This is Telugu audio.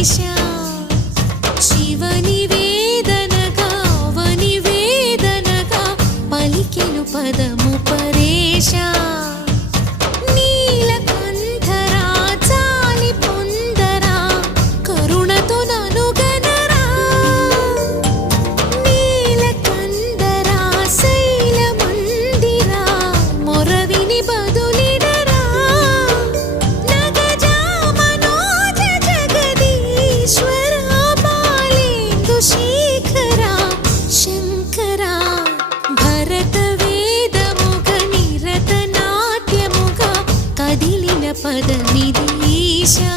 ఈశా శివనివేదనగా అవనివేదనగా పలికెను పదము పరేశా నీలకంఠరా చాలి పొందరా కరుణతో ననుగనరా నీలకంఠరా శైలమందిరా మొరవిని బదులిడరా నగజా మనోజ జగదీశ్వరా బాలేందు శేఖరా శంకరా భరత వేదముగ నిరత నాట్యముగా కదిలిన పదమిది ఈశా